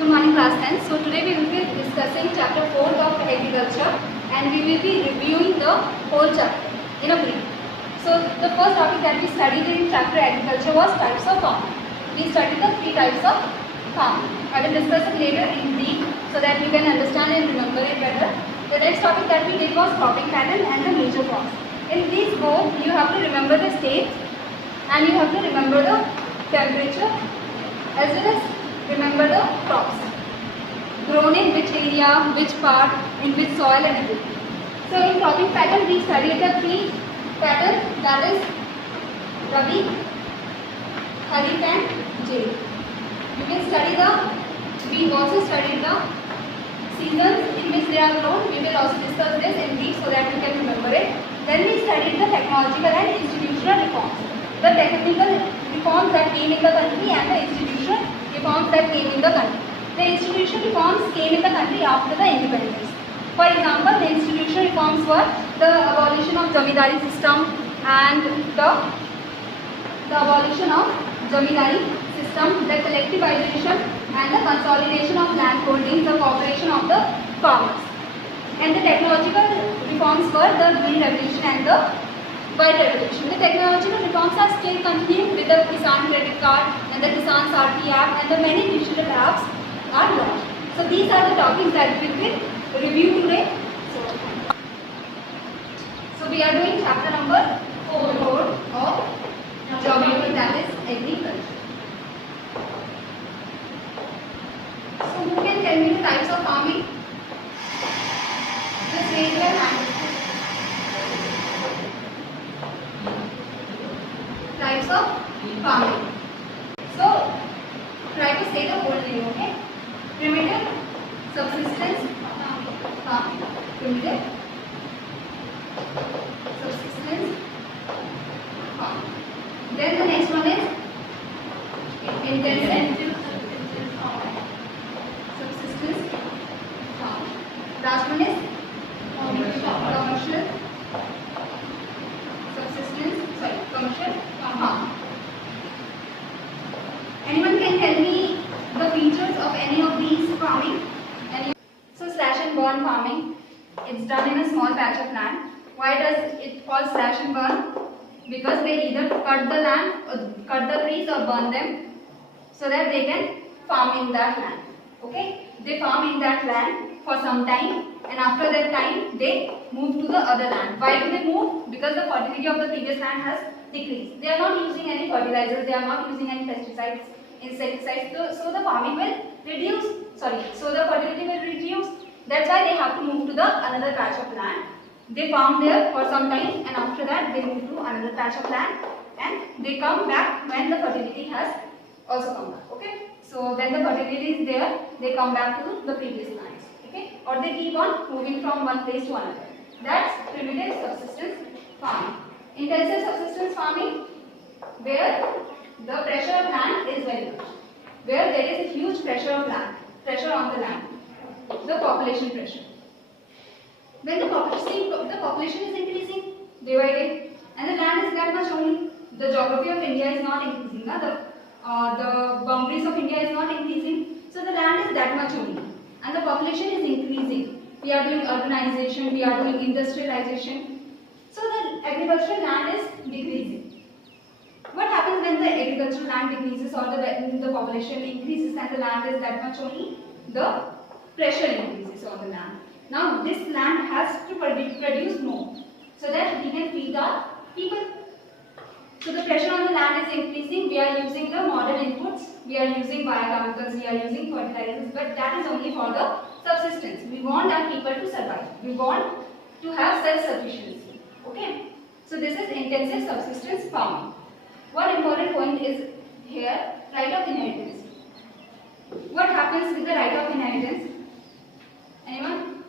Good morning class 10. So today we will be discussing chapter 4 of agriculture and we will be reviewing the whole chapter in a brief. So the first topic that we studied in chapter agriculture was types of farming. We studied the 3 types of farming. I will discuss it later in brief so that you can understand and remember it better. The next topic that we did was cropping pattern and the major crops. In these both you have to remember the states and you have to remember the temperature as well as remember the crops grown in which area, which part, in which soil and everything. So in cropping pattern we studied the 3 patterns, that is Rabi, Kharif and Jaid. We also studied the seasons in which they are grown. We will also discuss this in brief so that you can remember it. Then we studied the technological and institutional reforms. The technical reforms that came in the country and the institutional reforms that came in the country. The institutional reforms came in the country after the independence. For example, the institutional reforms were the abolition of Zamindari system and the abolition of Zamindari system, the collectivization and the consolidation of land holdings, the cooperation of the farmers. And the technological reforms were the Green Revolution and the White Revolution. The technological reforms are still continuing with the Kisan Credit Card and the Kisan Sarthi app and the many digital apps are launched. So these are the topics that we will review today. So we are doing chapter number 4 of geography, that is agriculture. So who can tell me the types of farming? Just raise your hand. Types of farming. So try to say the whole name, okay? Primitive, subsistence, farming. Primitive, subsistence, farming. Then the next one is intensive, subsistence, farming. Last one is commercial, commercial farming. Anyone can tell me the features of any of these farming? So slash and burn farming, it's done in a small patch of land. Why does it call slash and burn? Because they either cut the land, or cut the trees or burn them so that they can farm in that land. Okay? They farm in that land for some time and after that time they move to the other land. Why do they move? Because the fertility of the previous land has decreased. They are not using any fertilizers, they are not using any pesticides, insecticides, so the farming will reduce, so the fertility will reduce. That's why they have to move to the another patch of land. They farm there for some time and after that they move to another patch of land and they come back when the fertility has also come back. Okay? So when the fertility is there, they come back to the previous lands. Okay? Or they keep on moving from one place to another. That's primitive subsistence farming. Intensive subsistence farming, where the pressure of land is very much. Where there is a huge pressure of land, pressure on the land, the population pressure. When the population is increasing day by day, and the land is that much only, the geography of India is not increasing, the boundaries of India is not increasing, so the land is that much only, and the population is increasing. We are doing urbanization, we are doing industrialization, so the agricultural land is decreasing. What happens when the agricultural land decreases or the population increases and the land is that much only? The pressure increases on the land. Now this land has to produce more so that we can feed our people. So the pressure on the land is increasing. We are using the modern inputs. We are using biochemicals. We are using fertilizers. But that is only for the subsistence. We want our people to survive. We want to have self-sufficiency. Okay. So this is intensive subsistence farming. One important point is here, right of inheritance. What happens with the right of inheritance? Anyone?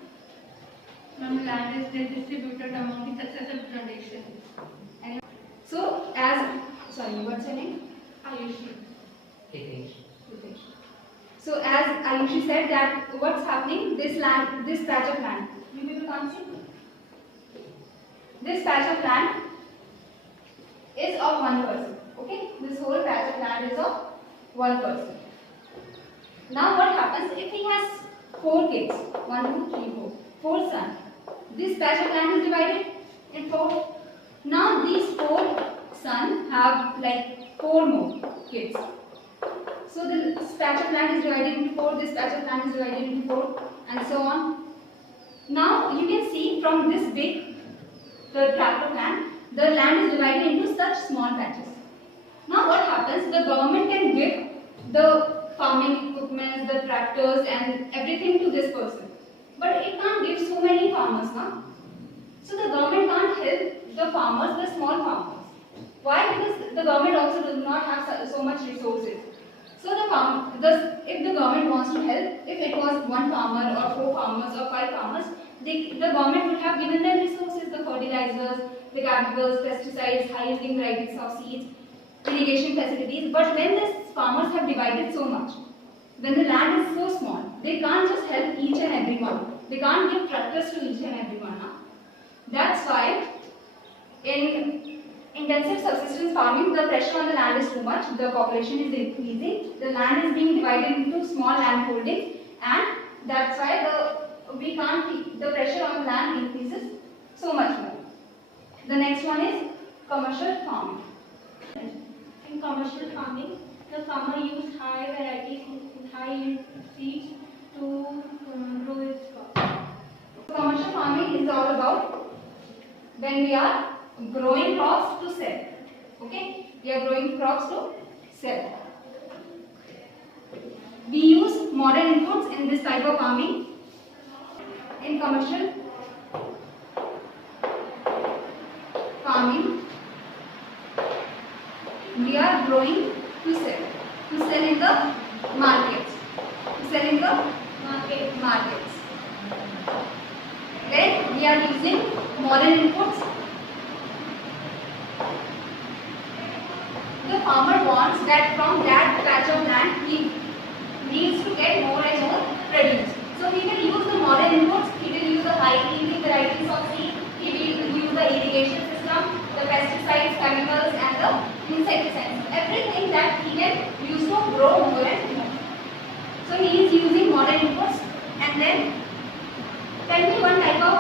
When land is distributed among the successive generations. So what's your name? Ayushi. Hitesh. So as Ayushi said that what's happening, this patch of land, you people can't see? This patch of land is of one person. Okay, this whole patch of land is of one person. Now what happens if he has 4 kids? 1, 2, 3, 4. 4 sons. This patch of land is divided in 4. Now these 4 sons have like 4 more kids. So this patch of land is divided into 4, this patch of land is divided into 4, and so on. Now you can see from this big tract of land, the land is divided into such small patches. Now what happens? The government can give the farming equipment, the tractors and everything to this person. But it can't give so many farmers now. So the government can't help the farmers, the small farmers. Why? Because the government also does not have so much resources. So if the government wants to help, if it was 1 farmer or 4 farmers or 5 farmers, the government would have given them resources, the fertilizers, the chemicals, pesticides, high yielding varieties of seeds, irrigation facilities. But when the farmers have divided so much, when the land is so small, they can't just help each and every one. They can't give tractors to each and every one. That's why in intensive subsistence farming, the pressure on the land is too much, the population is increasing, the land is being divided into small land holdings, and that's why the pressure on the land increases so much more. The next one is commercial farming. In commercial farming, the farmer uses high varieties, high yield seeds to grow his crops. Commercial farming is all about when we are growing crops to sell. Okay, we are growing crops to sell. We use modern inputs in this type of farming. In commercial farming, we are growing to sell in the markets, markets. Then we are using modern inputs. The farmer wants that from that patch of land he needs to get more and more produce. So he will use the modern inputs, he will use the high yielding varieties of seed, he will use the irrigation system, the pesticides, chemicals and the insecticides. Everything that he can use to grow more and more. So he is using modern inputs. And then tell me one type of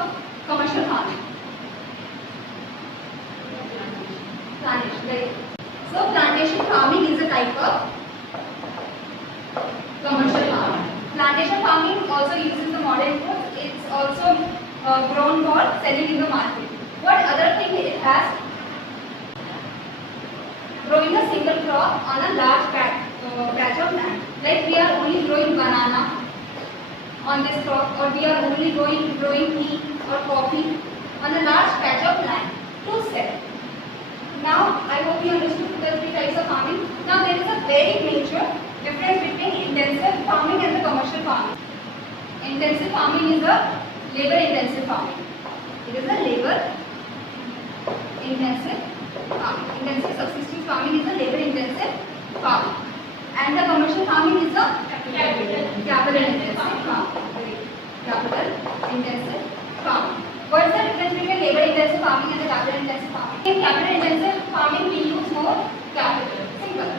commercial farming. Plantation. Very good. So plantation farming is a type of commercial farming. Plantation farming also uses the modern inputs. It's also grown for selling in the market. What other thing it has? Growing a single crop on a large patch of land. Like we are only growing banana on this crop, or we are only growing tea or coffee on a large patch of land to sell. Now, I hope you understood the 3 types of farming. Now, there is a very major difference between intensive farming and the commercial farming. Intensive farming is a labor-intensive farming. It is a labor-intensive farming. Intensive subsistence farming is a labor-intensive farming. And the commercial farming is a capital-intensive farming. Capital-intensive farming. What is the difference between labor-intensive farming and the capital-intensive farming? In capital-intensive farming, we use more capital. Simple.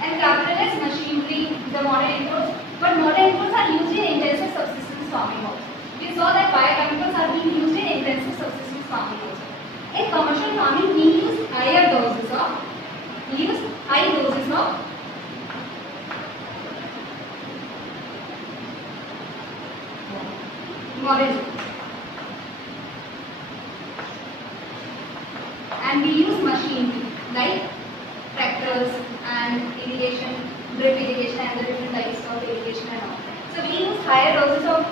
And capital is machinery, the modern inputs. But modern inputs are used in intensive subsistence farming also. We saw that biochemicals are being used in intensive subsistence farming also. In commercial farming, we use high doses of modern inputs. And we use machinery like tractors and irrigation, drip irrigation and the different types of irrigation and all. So we use higher doses of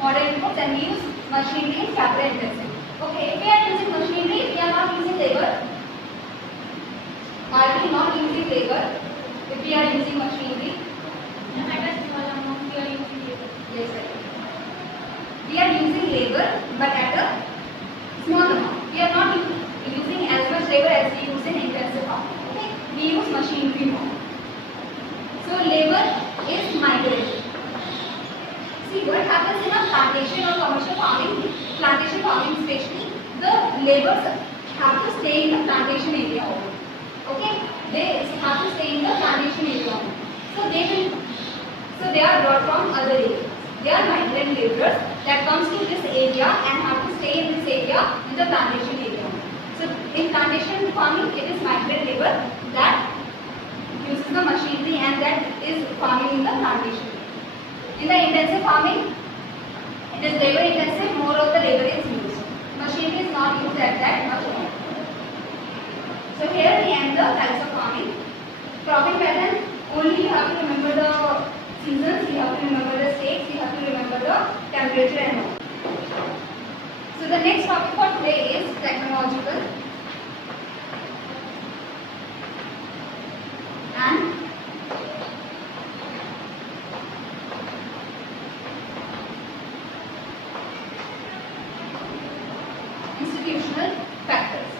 modern inputs and we use machinery in capital intensive. Okay, if we are using machinery, we are not using labor. Are we not using labor if we are using machinery? At a small amount we are using labor. Yes, sir. We are using labor but at a small amount. We are not using as much labor as we use in intensive farming. Okay? We use machinery more. So labor is migrated. See what happens in a plantation or commercial farming, especially, the laborers have to stay in the plantation area only. Okay? They have to stay in the plantation area only. So So they are brought from other areas. They are migrant laborers that comes to this area and have to stay in this area, in the plantation area. So in plantation farming, it is migrant labor that uses the machinery and that is farming in the plantation. In the intensive farming, it is labor intensive, more of the labor is used. Machinery is not used at that much more. So here we end the types of farming. Cropping pattern, only you have to remember the seasons, you have to remember the states, you have to remember the temperature and all. So the next topic for today is technological and institutional factors.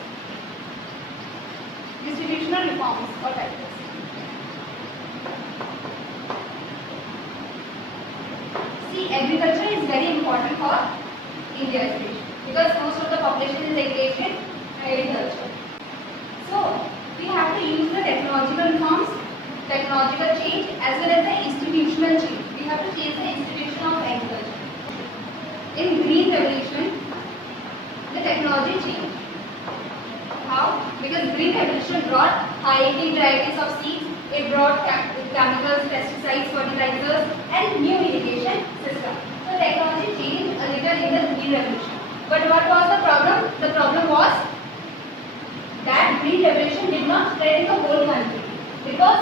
Institutional reforms or factors. See, agriculture is very important for India's nation because most of the population is engaged in agriculture. So we have to use the technological reforms, technological change as well as the institutional change. We have to change the institution of agriculture. In Green Revolution, the technology changed. How? Because Green Revolution brought high-yielding varieties of seeds, it brought chemicals, pesticides, fertilizers and new irrigation system. So technology changed a little in the Green Revolution. But what was the problem? The problem was that Green Revolution did not spread in the whole country. It was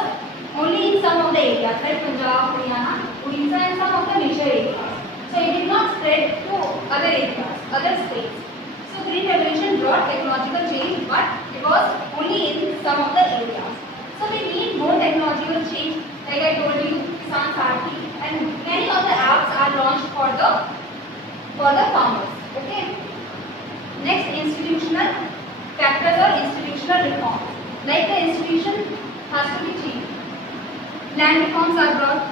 only in some of the areas like Punjab, Haryana, Odisha and some of the major areas. So it did not spread to other areas, other states. So Green Revolution brought technological change, but it was only in some of the areas. So we need more technological change. Like I told you, Kisan Sarthi and many of the apps are launched for the farmers. Okay. Next, institutional factors or institutional reforms. Like the institution has to be changed. Land reforms are brought.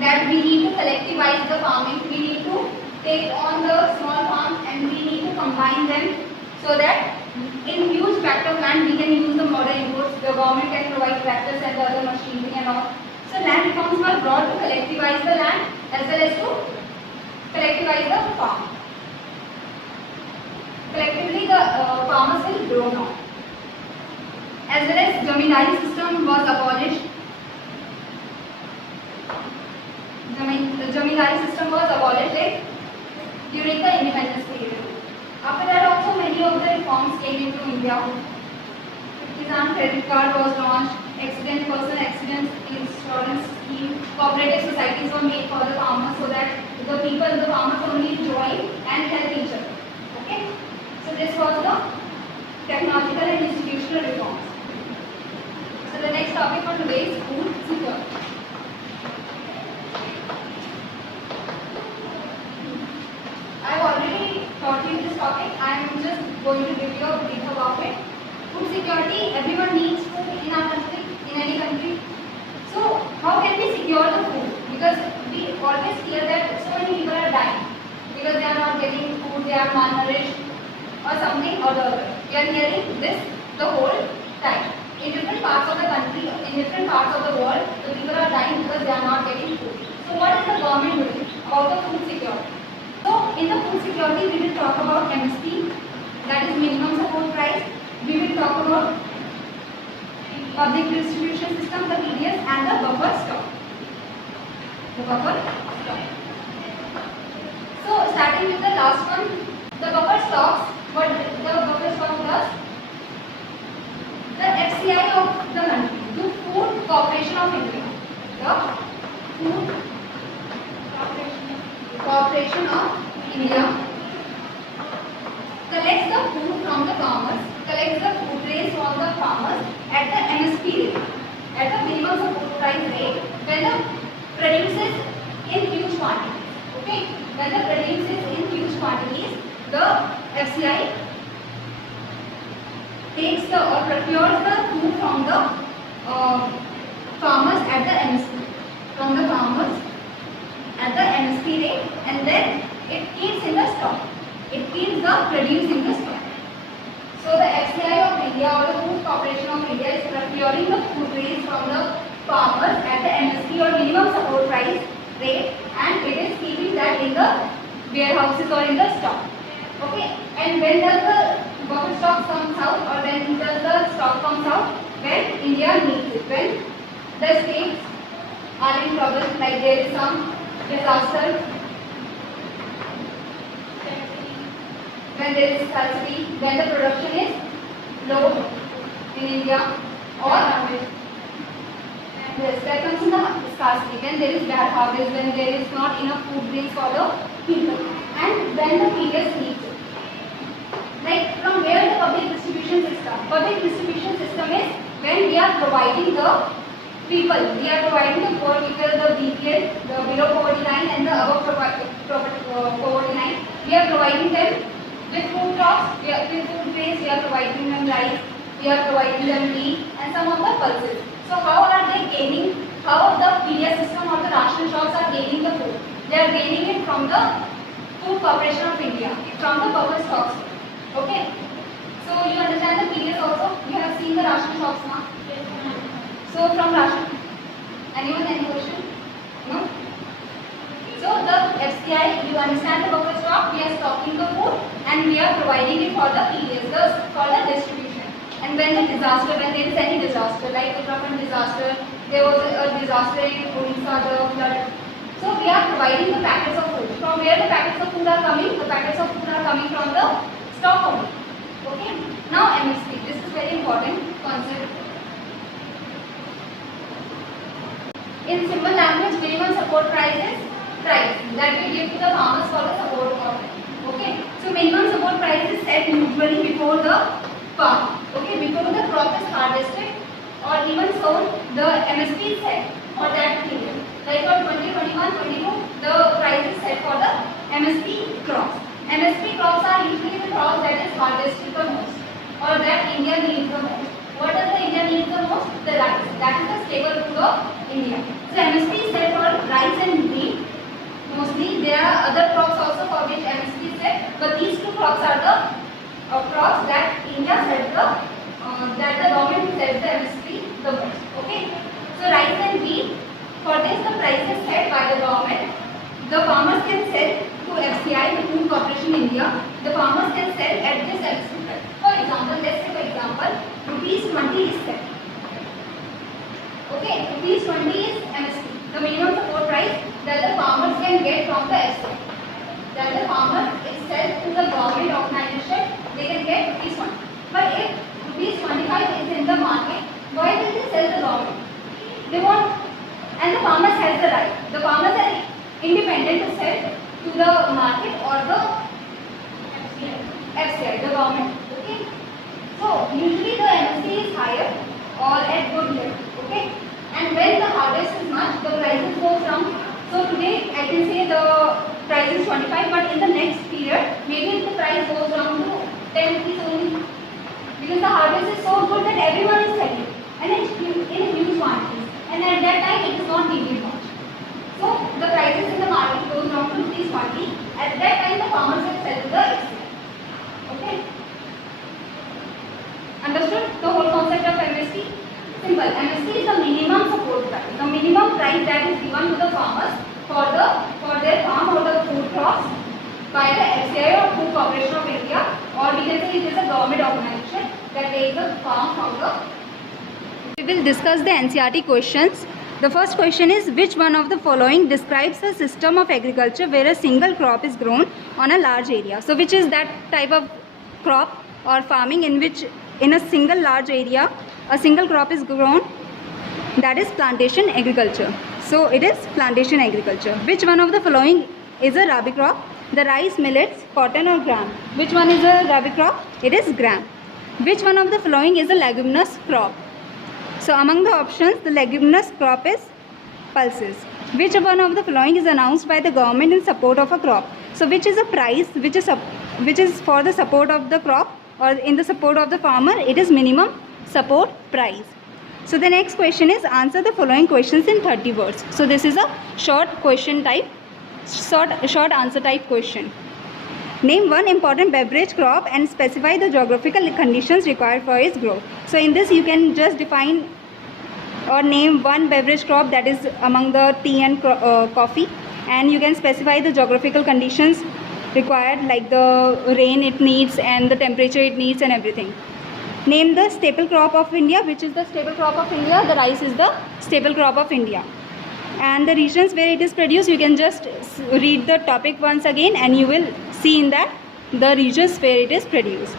That we need to collectivize the farming. We need to take on the small farms and we need to combine them so that in huge tract of land we can use the modern inputs. The government can provide tractors and the other machinery and all. So land reforms were brought to collectivize the land as well as to collectivize the farm. Collectively the farmers will grow now. As well as Zamindari system was abolished. The Zamindari system was abolished during the independence period. After that also many of the reforms came into India. Kisan credit card was launched, person accident insurance scheme, cooperative societies were made for the farmers so that the people, the farmers only join and help each other. Okay? So this was the technological and institutional reforms. So the next topic for today is food security. I have already taught you this topic. I am just going to give you a brief about it. Food security, everyone needs food in our country, in any country. So how can we secure the food? Because we always hear that so many people are dying because they are not getting food, they are malnourished or something or the other. We are hearing this the whole time. In different parts of the country, in different parts of the world, the people are dying because they are not getting food. So what is the government doing about the food security? So in the food security, we will talk about MSP, that is minimum support price. We will talk about public distribution system, the PDS, and the buffer stock. The buffer stock. So starting with the last one, the buffer stocks. What the buffer stock does? The FCI of the country, the Food Corporation of India. The Food Corporation of India collects the food from the farmers, collects the food grains from the farmers at the MSP rate, at the minimum support price rate when the produces in huge quantities. Okay, when the produces in huge quantities, the FCI takes the or procures the food from the farmers at the MSP, from the farmers at the MSP rate, and then it keeps in the stock. It keeps the produce in the stock. So the FCI of India or the Food Corporation of India is procuring the food grains from the farmers at the MSP or minimum support price rate, and it is keeping that in the warehouses or in the stock. Okay, and when does the buffer stock comes out, or when does the stock comes out? When India needs it, when the states are in trouble, like there is some disaster, when there is scarcity, when the production is low in India, or yes, that comes in the scarcity, when there is bad harvest, when there is not enough food grains for the people, and when the previous needs it. Like from where the public distribution system? Public distribution system is when we are providing the people, we are providing the poor people, the BPL, the below poverty line and the above poverty line. We are providing them with food crops, with food grains, we are providing them rice, we are providing them meat and some of the pulses. So how are they gaining, how the PDS system or the ration shops are gaining the food? They are gaining it from the Food Corporation of India, from the buffer stocks. Okay. So you understand the PDS also? You have seen the ration shops now? So from ration, anyone any question? No? So the FCI, you understand the buffer stock, we are stocking the food and we are providing it for the PDS, for the distribution. And when the disaster, when there is any disaster, like Uttarakhand disaster, there was a disaster in Odisha, the flood. So we are providing the packets of food. From where the packets of food are coming? The packets of food are coming from the stock only. Okay. Now MSP. This is very important concept. In simple language, minimum support price is price that we give to the farmers for the support of it. Okay. So minimum support price is set usually before the farm. Okay. Before the crop is harvested or even sold, the MSP is set for that period. Like for 2021-22, the price is set for the MSP crops. MSP crops are usually the crops that is harvested the most or that India needs the most. What does the India need the most? The rice. That is the staple food of India. So MSP is set for rice and wheat. Mostly there are other crops also for which MSP is set, but these two crops are the crops that India sets that the government sets the MSP the most. Okay. So rice and wheat. For this, the price is set by the government. The farmers can sell to FCI, the Food Corporation India. The farmers can sell at this MSP price. For example, let's say for example, rupees 20 is set. Okay, rupees 20 is MSP, the minimum support price that the farmers can get from the FCI. That the farmer is sell to the government organization, they can get rupees 20. But if rupees 25 is in the market, why will they sell the government? They want. And the farmers has the right. The farmers are independent to sell to the market or the FCI, the government. Okay. So usually the MSP is higher or at good level. Okay. And when the harvest is much, the prices go from. So today I can say the price is 25, but in the next period maybe the price goes down to 10 rupees only, because the harvest is so good that everyone is selling and it's in huge quantities. And at that time it is not needed much. So the prices in the market goes down to rupees 20. At that time the farmers will sell to the FCI. Okay. Understood the whole concept of MSP? Simple. MSP is the minimum support price. The minimum price that is given to the farmers for their farm or the food crops by the FCI or Food Corporation of India, or we can say it is a government organization that takes the farm from the. We will discuss the NCERT questions. The first question is, which one of the following describes a system of agriculture where a single crop is grown on a large area? So which is that type of crop or farming in which in a single large area a single crop is grown? That is plantation agriculture. So it is plantation agriculture. Which one of the following is a rabi crop? The rice, millets, cotton or gram? Which one is a rabi crop? It is gram. Which one of the following is a leguminous crop? So among the options, the leguminous crop is pulses. Which one of the following is announced by the government in support of a crop? So which is a price which is for the support of the crop or in the support of the farmer? It is minimum support price. So the next question is, answer the following questions in 30 words. So this is a short question type, short answer type question. Name one important beverage crop and specify the geographical conditions required for its growth. So in this you can just define or name one beverage crop that is among the tea and coffee, and you can specify the geographical conditions required, like the rain it needs and the temperature it needs and everything. Name the staple crop of India. Which is the staple crop of India? The rice is the staple crop of India. And the regions where it is produced, you can just read the topic once again and you will see in that the regions where it is produced.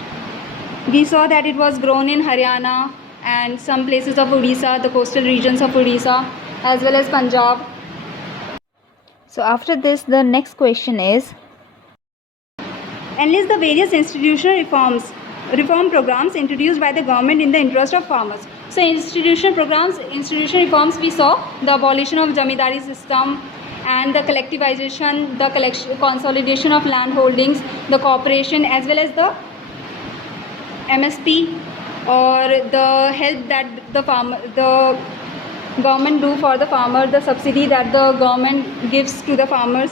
We saw that it was grown in Haryana and some places of Odisha, the coastal regions of Odisha, as well as Punjab. So after this, the next question is, Enlist the various reform programs introduced by the government in the interest of farmers. So institutional reforms, we saw the abolition of Jamindari system and the collectivization, the consolidation of land holdings, the cooperation, as well as the MSP, or the help that the government do for the farmer, the subsidy that the government gives to the farmers,